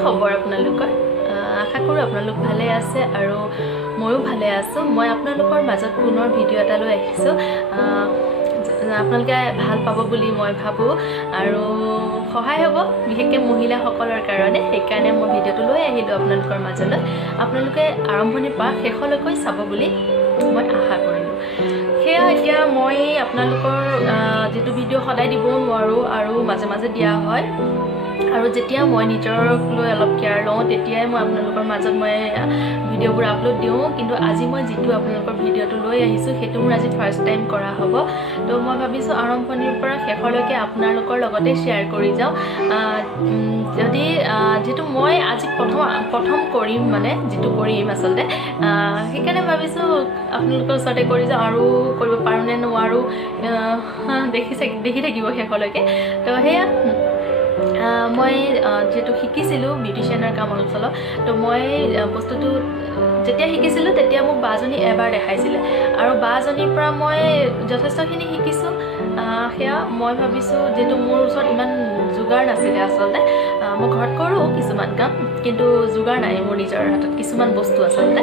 খবৰ আপোনালোকৰ আশা কৰো আপোনালোক ভালে আছে আৰু ময়ো ভালে আছো মই আপোনালোকৰ মাজত পুনৰ ভিডিও এটা লৈ আহিছো আপোনালোকে ভাল পাব বুলি মই ভাবো আৰু সহায় হ'ব বিশেষকৈ মহিলাসকলৰ কাৰণে সেইকাৰণে মই ভিডিওটো লৈ আহিলো আপোনালোকৰ মাজলৈ আপোনালোকে আৰম্ভণিৰ পৰা শেষলৈকৈ চাব বুলি মই আশা কৰিলো সেয়া এতিয়া মই আপোনালোকৰ যেটো ভিডিও সদায় দিব নোৱাৰো আৰু মাজে মাজে দিয়া হয় আৰু যেতিয়া মই নিজৰক লৈ অলপ কেয়াৰ লওঁ তেতিয়াই মই আপোনালোকৰ মাজত মই ভিডিওবোৰ আপলোড দিওঁ কিন্তু আজি মই যেটো আপোনালোকৰ ভিডিওটো লৈ আহিছো হেতু মোৰ আজি ফাৰ্স্ট টাইম কৰা হ'ব তো মই ভাবিছো আৰম্ভণিৰ পৰা শেষলৈকে আপোনালোকৰ লগতে শেয়াৰ কৰি যাওঁ যদি যেটো মই আজি প্ৰথম কৰিম মানে যেটো কৰিম আসলতে সেইকাৰণে ভাবিছো আপোনালোকৰ ওচৰতে কৰি যাওঁ আৰু কৰিব পাৰো নে নোৱাৰো দেখি থাকিব শেষলৈকে তো হেয়া মই যেটো শিকিছিলো বিউটিশিয়ানৰ কাম অঞ্চল তো মই বস্তুটো যেতিয়া শিকিছিলো তেতিয়া মোক বাজনী এবাৰ দেখাইছিলে আৰু বাজনীৰ পৰা মই যথেষ্টখিনি শিকিছো হেয়া মই ভাবিছো যেটো মোৰ ওচৰত ইমান যোগাৰ নাছিলে আসলতে মই ঘৰত কৰো কিছুমান কাম কিন্তু যোগাৰ নাই মোৰ নিজৰ হাতত কিছুমান বস্তু আসলতে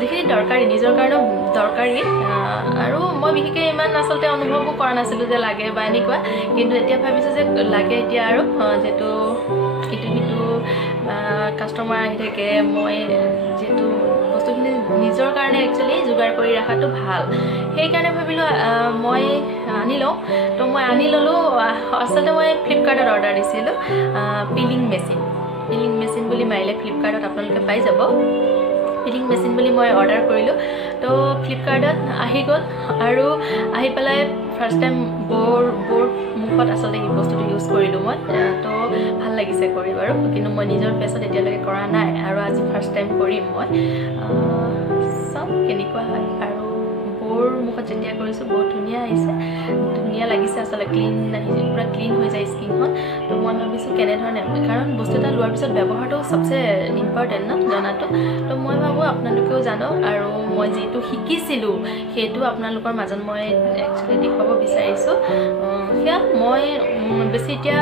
যিখিনি দৰকাৰী নিজৰ কাৰণে দৰকাৰী আৰু মই বিশেষকৈ ইমান আসলতে অনুভৱো কৰা নাছিলো যে লাগে বা এনেকুৱা কিন্তু এতিয়া ভাবিছো যে লাগে এতিয়া আৰু যেটো ইটো কাস্টমাৰ আহি থাকে মই যেটো বস্তুখিনি নিজৰ কাৰণে একচুয়ালি যোগাৰ কৰি ৰাখাটো ভাল সেইকাৰণে ভাবিলো মই আনি লওঁ তো মই আনি ললো আসলতে মই ফ্লিপকাৰ্টত অৰ্ডাৰ দিছিলো পিলিং মেচিন বুলি মাৰিলে ফ্লিপকাৰ্টত আপোনালোকে পাই যাব পিলিং মেচিন বুলি মই অৰ্ডাৰ কৰিলো তো ফ্লিপকাৰ্টত আহি গ'ল আৰু আহি পেলাই ফাৰ্স্ট টাইম বৰ মুখত আসলতে এই বস্তুটো ইউজ কৰিলো মই তো ভাল লাগিছে কৰি বাৰু কিন্তু মই নিজৰ ফেচত এতিয়ালৈকে কৰা নাই আৰু আজি ফাৰ্স্ট টাইম কৰিম মই সব কেনেকুৱা হয় আৰু বৰ মুখত যেতিয়া কৰিছো বহুত ধুনীয়া লাগিছে আসলে ক্লিন আহিছে পুৰা ক্লিন হৈ যায় স্কিনখন তো মই ভাবিছো কেনে ধৰণে কাৰণ বস্তু এটা লোৱাৰ পিছত ব্যৱহাৰটো সবচে ইম্পৰ্টেন্ট ন জানাটো তো মই ভাবো আপোনালোকেও জানো আৰু মই যেটো শিকিছিলো হেতু আপোনালোকৰ মাজত মই একচুয়ালি দেখুৱাব বিচাৰিছো হেয়া মই বেছি এতিয়া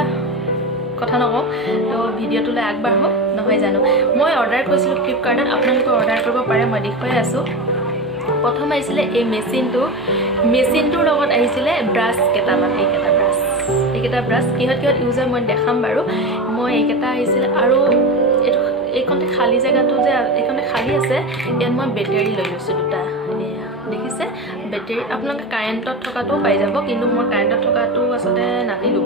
কথা নকওঁ তো ভিডিওটোলৈ আগবাঢ়ো নহয় জানো মই অৰ্ডাৰ কৰিছিলো ফ্লিপকাৰ্টত আপোনালোকে অৰ্ডাৰ কৰিব পাৰে মই দেখুৱাই আছো প্ৰথম আহিছিলে এই মেচিনটোৰ লগত আহিছিলে ব্ৰাছ কেটামান এইকেটা ব্ৰাছ কিহত ইউজ হয় মই দেখাম বাৰু মই এইকেটা আহিছিলে আৰু এইখনতে খালি জেগাটো যে এইখনতে খালি আছে ইয়াত মই বেটাৰী লৈ লৈছো দুটা দেখিছে বেটাৰী আপোনালোকে কাৰেণ্টত থকাটো পাই যাব কিন্তু মই কাৰেণ্টত থকাটো আসলে নানিলো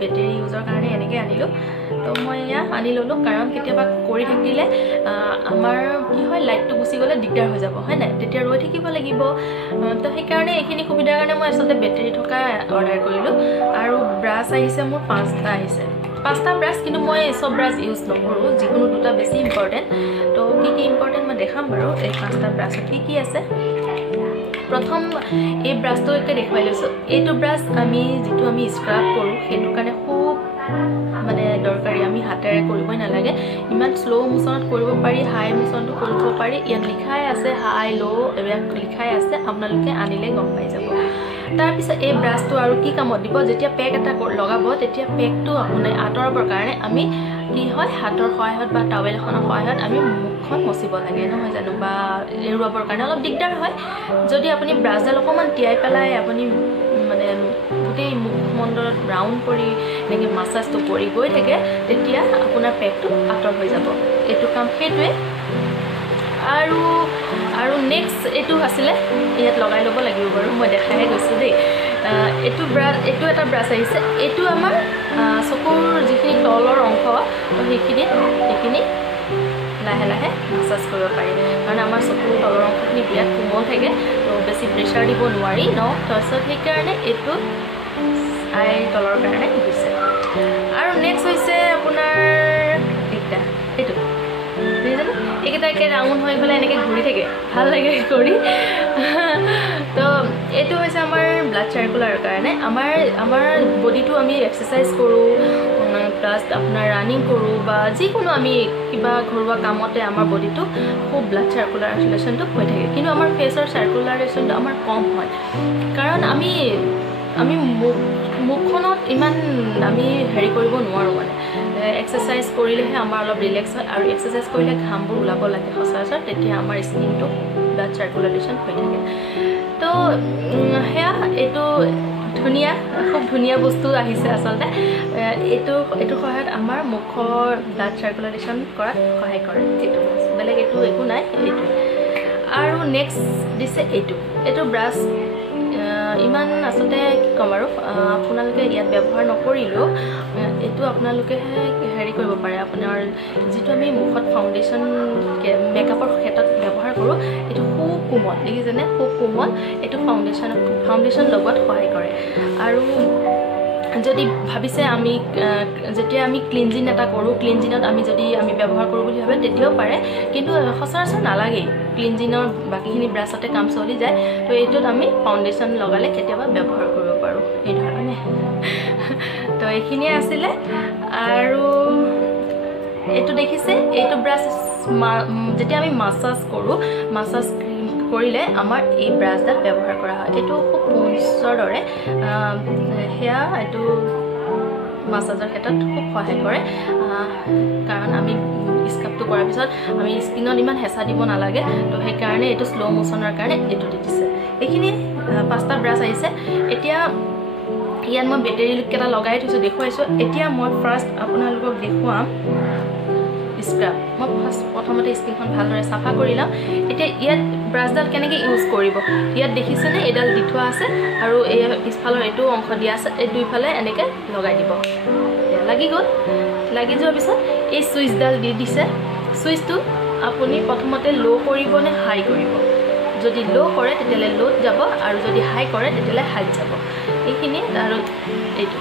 বেটাৰী ইউজৰ কাৰণে এনেকৈ আনিলো তো মই ইয়া আনি ললো কাৰণ কেতিয়াবা কৰি থাকিলে আমাৰ কি হয় লাইটটো গুচি গ'লে দিগদাৰ হৈ যাব হয় না তেতিয়া ৰৈ থাকিব লাগিব তো সেইকাৰণে এইখিনি সুবিধাৰ কাৰণে মই আসলে বেটাৰী থকা অৰ্ডাৰ কৰিলো আৰু ব্ৰাছ আহিছে মোৰ 5টা আহিছে 5টা ব্ৰাছ কিন্তু মই সব ব্ৰাছ ইউজ নকৰো যিকোনো দুটা বেছি ইম্পৰ্টেন্ট তো কি ইম্পৰ্টেন্ট মই দেখাম বাৰু এই 5টা ব্ৰাছত কি আছে প্ৰথম এই ব্ৰাছটো একে দেখাই লৈছো এইটো ব্ৰাছ যেটো আমি স্ক্ৰাব কৰো হেতু কাৰণে খুব মানে দৰকাৰী আমি হাতেৰে কৰিবই নালাগে ইমান স্লো মোশনত কৰিব পাৰি হাই মোশনটো কৰিব পাৰি ইয়াত লিখাই আছে হাই লো এবিলাক লিখাই আছে আপোনালোকে আনিলে গম পাই যাব তাৰ পিছত এই ব্ৰাছটো আৰু কি কামত দিব যেতিয়া পেক এটা লগাব তেতিয়া পেকটো আপুনি আঁতৰাবৰ কাৰণে আমি কি হয় হাতৰ সহায়ত বা টাৱেল এখনৰ সহায়ত আমি মুখখন মচিব লাগে নহয় জানো বা এৰুৱাবৰ কাৰণে অলপ দিগদাৰ হয় যদি আপুনি ব্ৰাছডাল অকমান তিয়াই পেলাই আপুনি মানে গোটেই মুখমণ্ডলত ৰাউন্ড কৰি এনেকৈ মাসাজটো কৰি গৈ থাকে তেতিয়া আপোনাৰ পেকটো আঁতৰ হৈ যাব এইটো কাম সেইটোৱে আৰু নেক্সট এইটো আছিলে ইয়াত লগাই ল'ব লাগিব বাৰু মই দেখাই গৈছো দেই এইটো এটা ব্ৰাছ আহিছে এইটো আমাৰ চকুৰ যিখিনি তলৰ অংশ সেইখিনি লাহে লাহে মাসাজ কৰিব পাৰি কাৰণ আমাৰ চকুৰ তলৰ অংশখিনি বিৰাট কোমল থাকে তো বেছি প্ৰেছাৰ দিব নোৱাৰি ন তাৰপিছত সেইকাৰণে এইটো আই তলৰ কাৰণে দিছে আৰু নেক্সট হৈছে আপোনাৰ এইটো এইকেইটা একে ৰাউণ্ড হৈ গ'লে এনেকৈ ঘূৰি থাকে ভাল লাগে কৰি তো এইটো হৈছে আমাৰ ব্লাড চাৰ্কুলাৰৰ কাৰণে আমাৰ বডিটো আমি এক্সাৰচাইজ কৰোঁ প্লাছ আপোনাৰ ৰানিং কৰোঁ বা যিকোনো আমি কিবা ঘৰুৱা কামতে আমাৰ বডিটো খুব ব্লাড চাৰ্কুলাৰেশ্যনটো হৈ থাকে কিন্তু আমাৰ ফেচৰ চাৰ্কুলাৰেশ্যনটো আমাৰ কম হয় কাৰণ আমি আমি মুখখনত ইমান আমি হেৰি কৰিব নোৱাৰোঁ মানে এক্সাৰচাইজ কৰিলেহে আমাৰ অলপ ৰিলেক্স হয় আৰু এক্সাৰচাইজ কৰিলে ঘামবোৰ ওলাব লাগে সচৰাচৰ তেতিয়া আমাৰ স্কিনটো ব্লাড চাৰ্কুলেশ্যন হৈ থাকে তো সেয়া এইটো ধুনীয়া খুব ধুনীয়া বস্তু আহিছে আচলতে এইটোৰ সহায়ত আমাৰ মুখৰ ব্লাড চাৰ্কুলেশ্যন কৰাত সহায় কৰে এইটো বেলেগ এইটো একো নাই এইটো আৰু নেক্সট দিছে এইটো ব্ৰাছ ইমান আচলতে কি ক'ম আৰু আপোনালোকে ইয়াত ব্যৱহাৰ নকৰিলেও এইটো আপোনালোকে হেৰি কৰিব পাৰে আপোনাৰ যিটো আমি মুখত ফাউণ্ডেশ্যন মেকআপৰ ক্ষেত্ৰত ব্যৱহাৰ কৰোঁ এইটো খুব কোমল দেখিছেনে খুব কোমল এইটো ফাউণ্ডেশ্যন লগত সহায় কৰে আৰু যদি ভাবিছে আমি যেতিয়া আমি ক্লিনজিং এটা কৰোঁ ক্লিনজিঙত যদি আমি ব্যৱহাৰ কৰোঁ বুলি ভাবে তেতিয়াও পাৰে কিন্তু সচৰাচৰ নালাগে ক্লিনজিঙৰ বাকীখিনি ব্ৰাছতে কাম চলি যায় তো এইটোত আমি ফাউণ্ডেশ্যন লগালে কেতিয়াবা ব্যৱহাৰ কৰিব পাৰোঁ এই ধৰণে তো এইখিনিয়ে আছিলে আৰু এইটো দেখিছে এইটো ব্ৰাছ যেতিয়া আমি মাছাজ কৰোঁ মাছাজ কৰিলে আমাৰ এই ব্ৰাছডাল ব্যৱহাৰ কৰা হয় এইটো খুব পঞ্চৰ দৰে সেয়া এইটো মাছাজৰ ক্ষেত্ৰত খুব সহায় কৰে কাৰণ আমি স্ক্ৰাবটো কৰাৰ পিছত আমি স্কিনত ইমান হেঁচা দিব নালাগে তো সেইকাৰণে এইটো শ্ল' মোশ্যনৰ কাৰণে এইটো দি দিছে এইখিনি 5টা ব্ৰাছ আহিছে এতিয়া ইয়াত মই বেটেৰীকেইটা লগাই থৈছোঁ দেখুৱাইছোঁ এতিয়া মই ফাৰ্ষ্ট আপোনালোকক দেখুৱাম স্ক্ৰাব মই প্ৰথমতে স্কিনখন ভালদৰে চাফা কৰি লওঁ এতিয়া ইয়াত ব্ৰাছডাল কেনেকৈ ইউজ কৰিব ইয়াত দেখিছেনে এইডাল দি থোৱা আছে আৰু এই পিছফালৰ এইটো অংশ দিয়া আছে এই দুইফালে এনেকৈ লগাই দিব লাগি গ'ল লাগি যোৱাৰ পিছত এই চুইচডাল দি দিছে চুইচটো আপুনি প্ৰথমতে ল' কৰিব নে হাই কৰিব যদি ল' কৰে তেতিয়াহ'লে ল'ত যাব আৰু যদি হাই কৰে তেতিয়াহ'লে হাইত যাব এইখিনি আৰু এইটো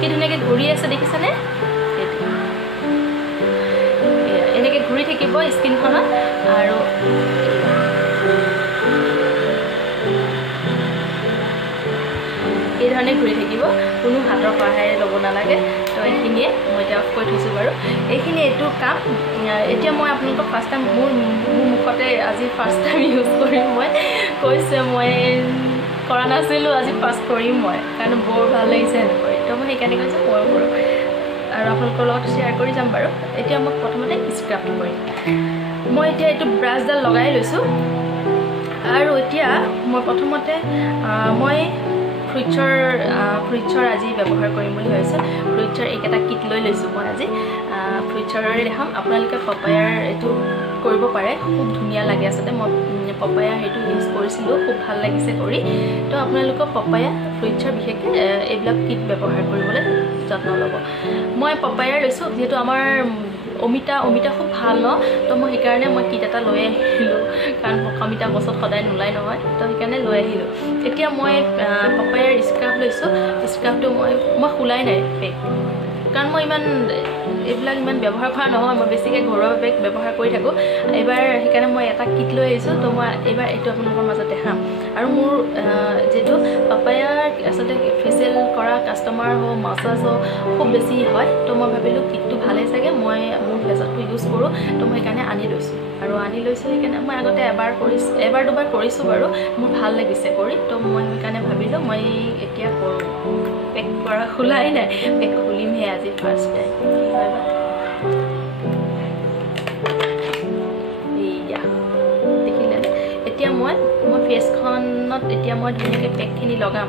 কি ধুনীয়াকৈ ঘূৰি আছে দেখিছেনে এইটো এনেকৈ ঘূৰি থাকিব স্কিনখনত আৰু এই ধৰণে ঘূৰি থাকিব কোনো হাতৰ সহায় ল'ব নালাগে তো এইখিনিয়ে মই এতিয়া অফ কৰি থৈছোঁ বাৰু এইখিনি এইটো কাম এতিয়া মই আপোনালোকক ফাৰ্ষ্ট টাইম মোৰ মুখতে আজি ফাৰ্ষ্ট টাইম ইউজ কৰিম মই কৈছে মই কৰা নাছিলোঁ আজি ফাৰ্ষ্ট কৰিম মই কাৰণ বৰ ভাল লাগিছে এনেকৈ তো মই সেইকাৰণে কৈছোঁ মই কৰোঁ আৰু আপোনালোকৰ লগত শ্বেয়াৰ কৰি যাম বাৰু এতিয়া মই প্ৰথমতে স্ক্ৰাবটো কৰিম মই এতিয়া এইটো ব্ৰাছডাল লগাই লৈছোঁ আৰু এতিয়া মই প্ৰথমতে মই ফ্ৰুইটছৰ আজি ব্যৱহাৰ কৰিম বুলি ভাবিছোঁ ফ্ৰুইটছৰ এইকেইটা কিট লৈ লৈছোঁ মই আজি ফ্ৰুইটছৰে দেখাম আপোনালোকে পপায়াৰ এইটো কৰিব পাৰে খুব ধুনীয়া লাগে আচলতে মই পপায়া সেইটো ইউজ কৰিছিলোঁ খুব ভাল লাগিছে কৰি তো আপোনালোকক পপায়া ফ্ৰুইটছৰ বিশেষকৈ এইবিলাক কিট ব্যৱহাৰ কৰিবলৈ যত্ন ল'ব মই পপায়াৰ লৈছোঁ যিহেতু আমাৰ অমিতা খুব ভাল ন তো মই সেইকাৰণে মই কিট এটা লৈ আহিলোঁ কাৰণ অমিতা গছত সদায় নোলাই নহয় তো সেইকাৰণে লৈ আহিলোঁ এতিয়া মই পপায়াৰ স্ক্ৰাব লৈছোঁ স্ক্ৰাবটো মই খোলাই নাই পেক কাৰণ মই এইবিলাক ইমান ব্যৱহাৰ কৰা নহয় মই বেছিকৈ ঘৰুৱা পেক ব্যৱহাৰ কৰি থাকোঁ এইবাৰ সেইকাৰণে মই এটা কিট লৈ আহিছোঁ তো মই এইবাৰ এইটো আপোনালোকৰ মাজত দেখাম আৰু মোৰ যিহেতু পাপায়াৰ আচলতে ফেচিয়েল কৰা কাষ্টমাৰ হওক মাছাজ হওক খুব বেছি হয় তো মই ভাবিলোঁ কিটটো ভালেই চাগে মই মোৰ ফেচতটো ইউজ কৰোঁ তো মই সেইকাৰণে আনি লৈছোঁ আৰু আনি লৈছোঁ সেইকাৰণে মই আগতে এবাৰ দুবাৰ কৰিছোঁ বাৰু মোৰ ভাল লাগিছে কৰি তো মই সেইকাৰণে ভাবিলোঁ মই এতিয়া কৰোঁ পেক কৰা খোলাই নাই পেক খুলিমহে আজি ফাৰ্ষ্ট টাইম কি হয় বা এইয়া দেখিলে এতিয়া মই ফেচখনত এতিয়া মই ধুনীয়াকৈ পেকখিনি লগাম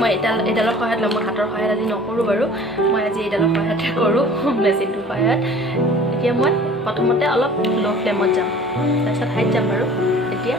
মই এইডালৰ সহায়ত ল'ম মই হাতৰ সহায়ত আজি নকৰোঁ বাৰু মই আজি এইডালৰ সহায়তে কৰোঁ মেচিনটোৰ সহায়ত এতিয়া মই প্ৰথমতে অলপ ল' ফ্লেমত যাম তাৰপিছত হাইত যাম বাৰু এতিয়া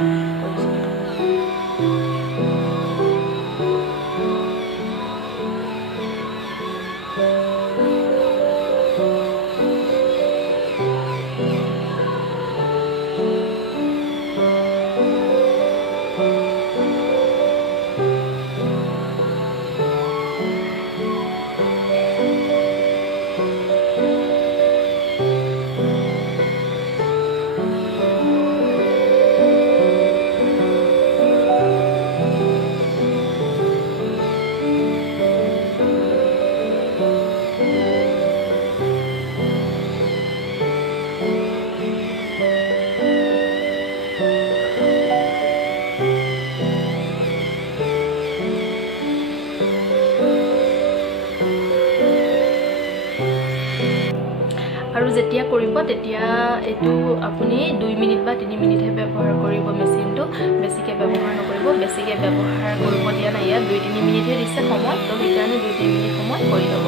যেতিয়া কৰিব তেতিয়া এইটো আপুনি 2 মিনিট বা 3 মিনিটহে ব্যৱহাৰ কৰিব মেচিনটো বেছিকৈ ব্যৱহাৰ নকৰিব বেছিকৈ ব্যৱহাৰ কৰিব দিয়া নাই ইয়াত 2-3 মিনিটহে দিছে সময় তো সেইকাৰণে 2-3 মিনিট সময় কৰি ল'ব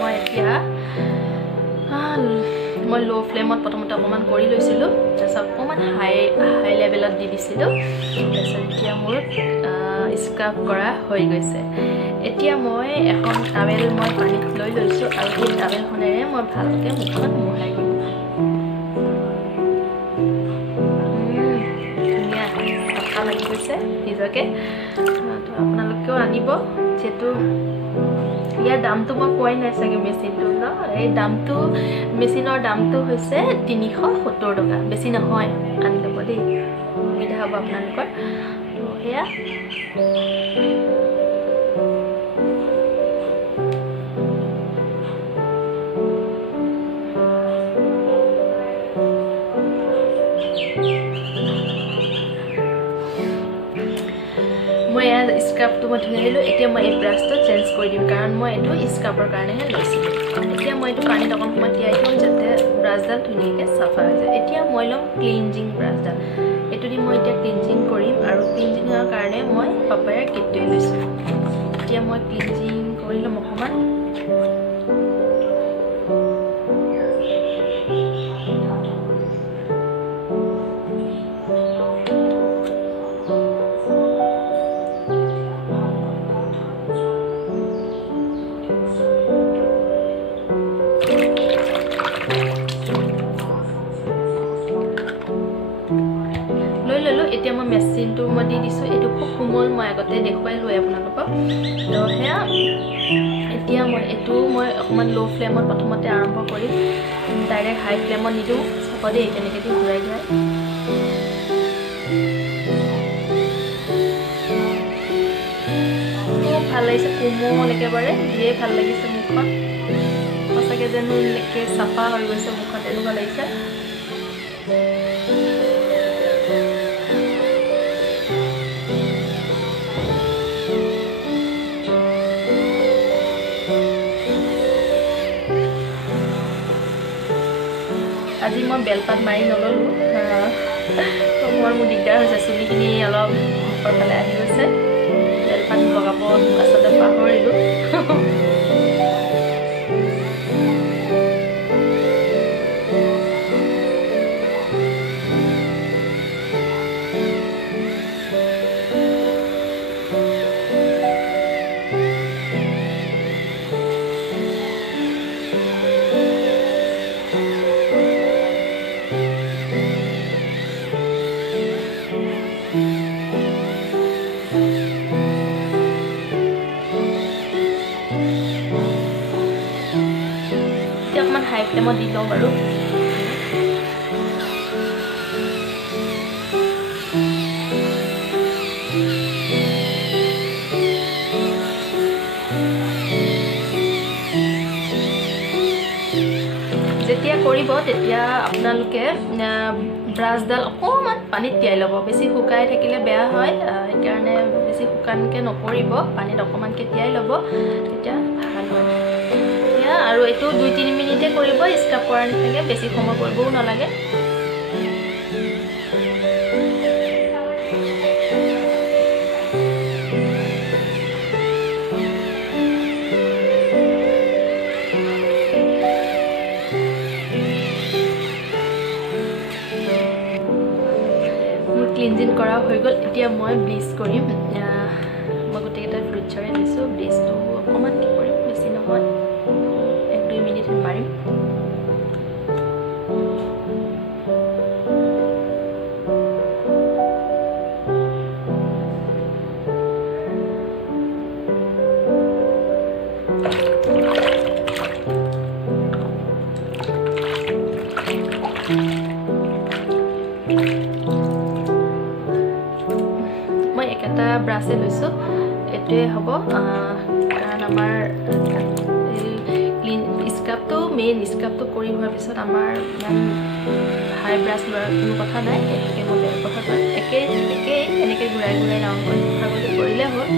মই এতিয়া মই লো ফ্লেমত প্ৰথমতে অকণমান কৰি লৈছিলোঁ তাৰপিছত অকণমান হাই লেভেলত দি দিছিলোঁ তাৰপিছত এতিয়া মোৰ স্ক্ৰাব কৰা হৈ গৈছে এতিয়া মই এখন টাৱেল মই পানীত লৈ লৈছোঁ আৰু সেই টাৱেলখনেৰে মই ভালকৈ মুখখন মোহাই দিম ধুনীয়া চাফা লাগি গৈছে নিজকে তো আপোনালোকেও আনিব যিহেতু ইয়াৰ দামটো মই কোৱাই নাই চাগে মেচিনটো ন এই দামটো মেচিনৰ দামটো হৈছে 370 টকা বেছি নহয় আনি ল'ব দেই সুবিধা হ'ব আপোনালোকৰ তো সেয়া মই ইয়াৰ স্ক্ৰাবটো মই ধুই আহিলোঁ এতিয়া মই এই ব্ৰাছটো চেঞ্জ কৰি দিম কাৰণ মই এইটো স্ক্ৰাবৰ কাৰণেহে লৈছিলোঁ এতিয়া মই এইটো পানীত অকণ সময় তিয়াই থ'ম যাতে ব্ৰাছডাল ধুনীয়াকৈ চাফা হৈ যায় এতিয়া মই ল'ম ক্লিনজিং ব্ৰাছডাল এইটো দি মই এতিয়া ক্লিনজিং কৰিম আৰু ক্লিনজিঙৰ কাৰণে মই পাপায়াৰ কিটটোৱে লৈছোঁ এতিয়া মই ক্লিনজিং কৰি ল'ম অকণমান এতিয়া মই মেচিনটো মই দি দিছোঁ এইটো খুব কোমল মই আগতে দেখুৱাই লৈ আপোনালোকক তো সেয়া এতিয়া মই এইটো মই অকণমান ল' ফ্লেমত প্ৰথমতে আৰম্ভ কৰিম ডাইৰেক্ট হাই ফ্লেমত নিদিওঁ চাব দেই তেনেকৈ দি ঘূৰাই ঘূৰাই খুব ভাল লাগিছে কোমল একেবাৰে দিয়ে ভাল লাগিছে মুখখন সঁচাকৈ যেন একে চাফা হৈ গৈছে মুখখন তেনেকুৱা লাগিছে আজি মই বেলপাত মাৰি নল'লোঁ তো মোৰ দিগদাৰ হৈছে চুলিখিনি অলপ মুখৰ ফালে আহি গৈছে বেলপাত লগাব আচলতে পাহৰিলোঁ হাই ফ্লেমত দি লওঁ বাৰু যেতিয়া কৰিব তেতিয়া আপোনালোকে ব্ৰাছডাল অকণমান পানীত তিয়াই ল'ব বেছি শুকাই থাকিলে বেয়া হয় সেইকাৰণে বেছি শুকানকৈ নকৰিব পানীত অকণমানকৈ তিয়াই ল'ব তেতিয়া ভাল হয় আৰু এইটো 2-3 মিনিটে কৰিব স্ক্ৰাব কৰাৰ নিচিনাকৈ বেছি সময় কৰিবও নালাগে কৰা হৈ গ'ল এতিয়া মই ব্লিচ কৰিম মই গোটেইকেইটা ফ্ৰুটছৰে দিছোঁ ব্লিচটো অকণমান কি কৰিম বেছি নহয় 1-2 মিনিট মাৰিম মই একটা ব্ৰাছে লৈছোঁ এটোৱে হ'ব কাৰণ আমাৰ ক্লিন স্কাৰ্ফটো মেইন স্কাৰ্ফটো কৰি হোৱাৰ পিছত আমাৰ হাই ব্ৰাছ লোৱাৰ কোনো কথা নাই একে মই ব্যৱহাৰ কৰিম একে এনেকৈ ঘূৰাই ৰাউণ্ড কৰি ব্যৱহাৰ কৰিলে হ'ল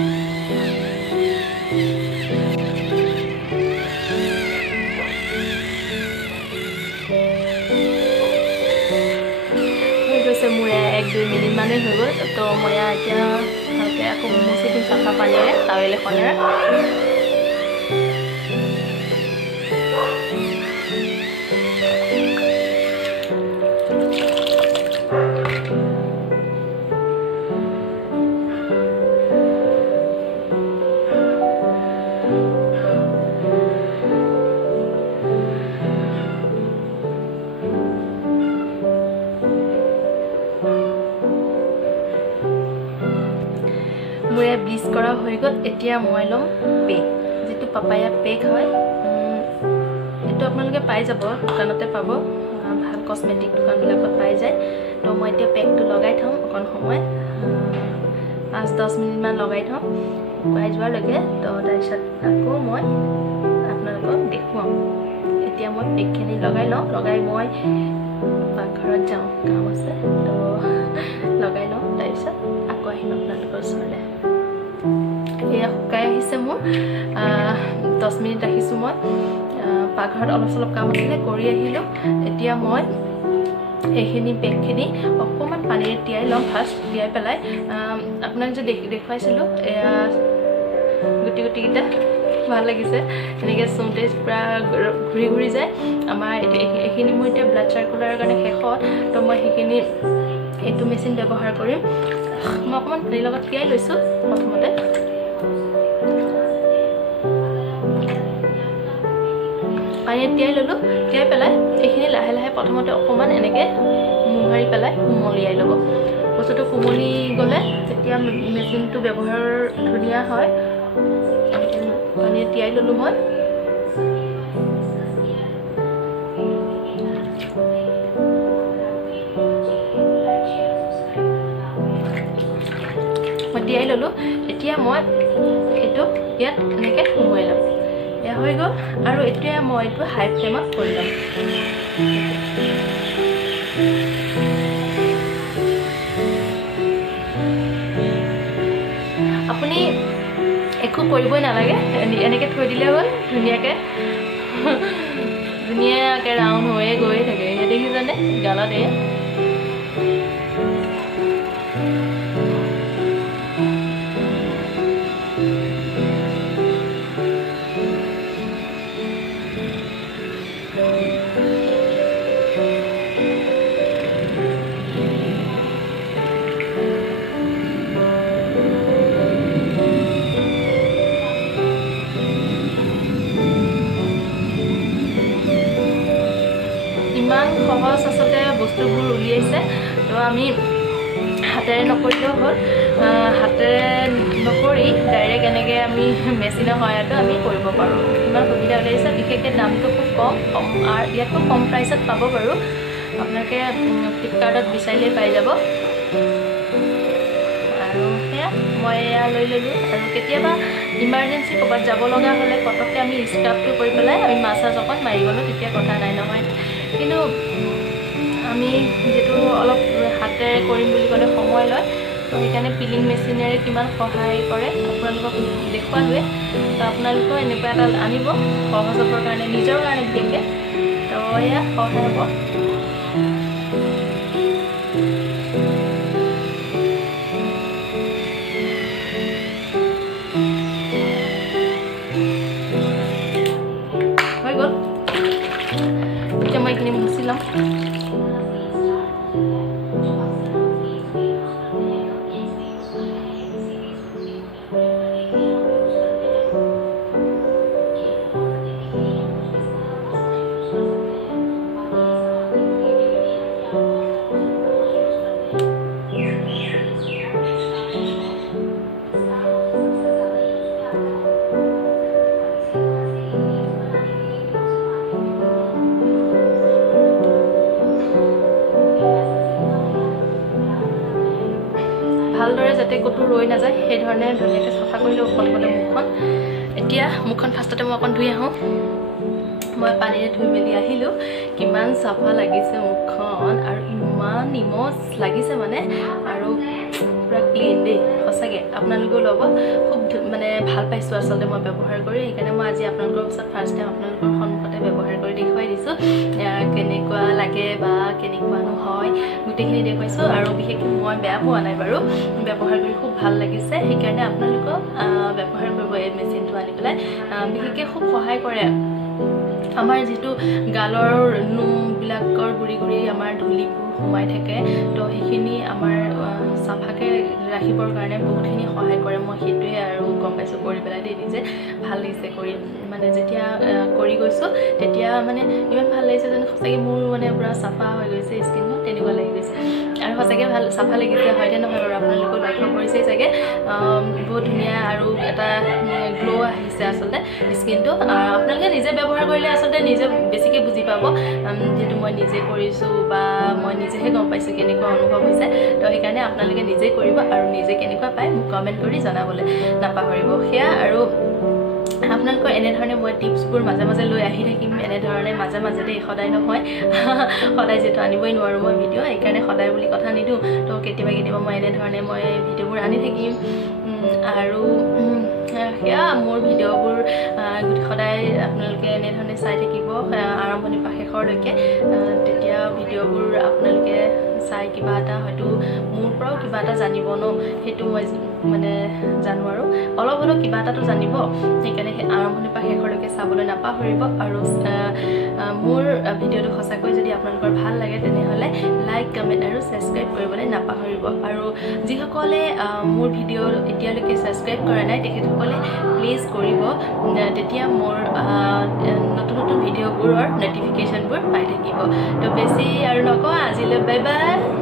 মোৰ 1-2 মিনিট মানে হৈ গ'ল তো মই এতিয়া ভালকৈ আকৌ মুচি দিম চাফা পানীৰে টাৱেল এখনেৰে মোৰে ব্লিচ কৰা হৈ গ'ল এতিয়া মই ল'ম পেক যেটো পাপায়া পেক হয় এটো আপোনালোকে পাই যাব দোকানতে পাব ভাল কসমেটিক দোকানবিলাকত পাই যায় তো মই এতিয়া পেকটো লগাই থম অকণ সময় 5-10 মিনিট মান লগাই থম শুকাই যোৱালৈকে তো তাৰপিছত আকৌ মই আপোনালোকক দেখুৱাম এতিয়া মই পেকখিনি লগাই লওঁ লগাই মই পাকঘৰত যাওঁ কাম আছে তো লগাই লওঁ তাৰপিছত আকৌ আহিম আপোনালোকৰ ওচৰলৈ এয়া শুকাই আহিছে মোৰ 10 মিনিট ৰাখিছোঁ মই পাকঘৰত অলপ কাম আছিলে কৰি আহিলোঁ এতিয়া মই এইখিনি পেকখিনি অকণমান পানীৰে তিয়াই ল'ম ফাৰ্ষ্ট তিয়াই পেলাই আপোনাক যে দেখুৱাইছিলোঁ এয়া গুটিকেইটা ভাল লাগিছে এনেকৈ চুওঁতে পূৰা ঘূৰি যায় আমাৰ এইখিনি মোৰ এতিয়া ব্লাড চাৰ্কুলাৰৰ কাৰণে শেষত তো মই সেইখিনি এইটো মেচিন ব্যৱহাৰ কৰিম মই অকণমান পানীৰ লগত তিয়াই লৈছোঁ প্ৰথমতে পানী তিয়াই ল'লোঁ তিয়াই পেলাই এইখিনি লাহে লাহে প্ৰথমতে অকণমান এনেকৈ মোহাৰি পেলাই কুমলিয়াই ল'ব বস্তুটো কুমলি গ'লে তেতিয়া মেচিনটো ব্যৱহাৰ ধুনীয়া হয় পানী তিয়াই ল'লোঁ মই তিয়াই ল'লোঁ এতিয়া মই এইটো ইয়াত এনেকৈ সুমুৱাই ল'ম এয়া হৈ গ'ল আৰু এতিয়া মই এইটো হাই ফ্লেমত কৰি ল'ম আপুনি একো কৰিবই নালাগে এনেকৈ থৈ দিলে হ'ল ধুনীয়াকৈ ৰাউণ্ড হৈয়ে গৈয়ে থাকে এয়া দেখিছেনে গালত এয়া ইমান সহজ আচলতে বস্তুবোৰ উলিয়াইছে তো আমি হাতেৰে নকৰিলেও হ'ল হাতেৰে নকৰি ডাইৰেক্ট এনেকৈ আমি মেচিনৰ সহায়তো আমি কৰিব পাৰোঁ ইমান সুবিধা উলিয়াইছে বিশেষকৈ দামটো খুব কম আৰু ইয়াত খুব কম প্ৰাইচত পাব বাৰু আপোনালোকে ফ্লিপকাৰ্টত বিচাৰিলেই পাই যাব আৰু সেয়া মই এয়া লৈ ল'লোঁ আৰু কেতিয়াবা ইমাৰ্জেঞ্চি ক'ৰবাত যাব লগা হ'লে পটককৈ আমি স্কাৰ্ফটো কৰি পেলাই আমি মাছাজ অকণ মাৰি গ'লোঁ তেতিয়া কথা নাই নহয় কিন্তু আমি যেটো অলপ হাতেৰে কৰিম বুলি ক'লে সময় লয় তো সেইকাৰণে পিলিং মেচিনেৰে কিমান সহায় কৰে আপোনালোকক দেখুৱালোৱে তো আপোনালোকেও এনেকুৱা এটা আনিব সহজ হ'বৰ কাৰণে নিজৰ কাৰণে বিশেষকৈ তো এয়া সহায় হ'ব হৈ গ'ল এতিয়া মই এইখিনি মুচি ল'ম যাতে ক'তো ৰৈ নাযায় সেই ধৰণে ধুনীয়াকৈ চাফা কৰিলোঁ অকলে মুখখন এতিয়া মুখখন ফাৰ্ষ্টতে মই অকণ ধুই আহোঁ মই পানীৰে ধুই মেলি আহিলোঁ কিমান চাফা লাগিছে মুখখন আৰু ইমান নিমজ লাগিছে মানে আৰু পুৰা ক্লিন দেই সঁচাকৈ আপোনালোকেও ল'ব খুব মানে ভাল পাইছোঁ আচলতে মই ব্যৱহাৰ কৰি সেইকাৰণে মই আজি আপোনালোকৰ ওচৰত ফাৰ্ষ্ট টাইম আপোনালোকৰ সন্মুখতে ব্যৱহাৰ কৰি দেখুৱাই দিছোঁ কেনেকুৱা লাগে বা কেনেকুৱানো হয় গোটেইখিনি দেখুৱাইছোঁ আৰু বিশেষকৈ মই বেয়া পোৱা নাই বাৰু ব্যৱহাৰ কৰি খুব ভাল লাগিছে সেইকাৰণে আপোনালোকক ব্যৱহাৰ কৰিব এই মেচিনটো আনি পেলাই বিশেষকৈ খুব সহায় কৰে আমাৰ যিটো গালৰ নোমবিলাকৰ গুৰি আমাৰ ধূলিবোৰ সোমাই থাকে তো সেইখিনি আমাৰ চাফাকৈ ৰাখিবৰ কাৰণে বহুতখিনি সহায় কৰে মই সেইটোৱে আৰু গম পাইছোঁ কৰি পেলাই দেই নিজে ভাল লাগিছে কৰি মানে যেতিয়া কৰি গৈছোঁ তেতিয়া মানে ইমান ভাল লাগিছে যেন সঁচাকৈ মোৰ মানে পূৰা চাফা হৈ গৈছে স্কিনখন তেনেকুৱা লাগি গৈছে আৰু সঁচাকৈ ভাল চাফা লাগিছে হয়নে নহয় বাৰু আপোনালোকেও লক্ষ্য কৰিছেই চাগে বহুত ধুনীয়া আৰু এটা গ্ল' আহিছে আচলতে স্কিনটো আপোনালোকে নিজে ব্যৱহাৰ কৰিলে আচলতে নিজে বেছিকৈ বুজি পাব যিহেতু মই নিজে কৰিছোঁ বা মই নিজেহে গম পাইছোঁ কেনেকুৱা অনুভৱ হৈছে তো সেইকাৰণে আপোনালোকে নিজেই কৰিব আৰু নিজে কেনেকুৱা পায় মোক কমেণ্ট কৰি জনাবলৈ নাপাহৰিব সেয়া আৰু আপোনালোকৰ এনেধৰণে মই টিপছবোৰ মাজে মাজে লৈ আহি থাকিম এনেধৰণে মাজে মাজে দেই সদায় নহয় সদায় যিহেতু আনিবই নোৱাৰোঁ মই ভিডিঅ' সেইকাৰণে সদায় বুলি কথা নিদিওঁ তো কেতিয়াবা মই এনেধৰণে মই ভিডিঅ'বোৰ আনি থাকিম আৰু সেয়া মোৰ ভিডিঅ'বোৰ সদায় আপোনালোকে এনেধৰণে চাই থাকিব আৰম্ভণিৰ পৰা শেষৰলৈকে তেতিয়া ভিডিঅ'বোৰ আপোনালোকে চাই কিবা এটা হয়তো মোৰ পৰাও কিবা এটা জানিব ন সেইটো মই মানে জানো আৰু অলপ হ'লেও কিবা এটাতো জানিব সেইকাৰণে সেই আৰম্ভণিৰ পৰা শেষৰলৈকে চাবলৈ নাপাহৰিব আৰু মোৰ ভিডিঅ'টো সঁচাকৈ যদি আপোনালোকৰ ভাল লাগে তেনেহ'লে লাইক কমেণ্ট আৰু ছাবস্ক্ৰাইব কৰিবলৈ নাপাহৰিব আৰু যিসকলে মোৰ ভিডিঅ' এতিয়ালৈকে ছাবস্ক্ৰাইব কৰা নাই তেখেতসকলে প্লিজ কৰিব তেতিয়া মোৰ নতুন ভিডিঅ'বোৰৰ ন'টিফিকেশ্যনবোৰ পাই থাকিব তো বেছি আৰু নকওঁ আজিলৈ বাই বাই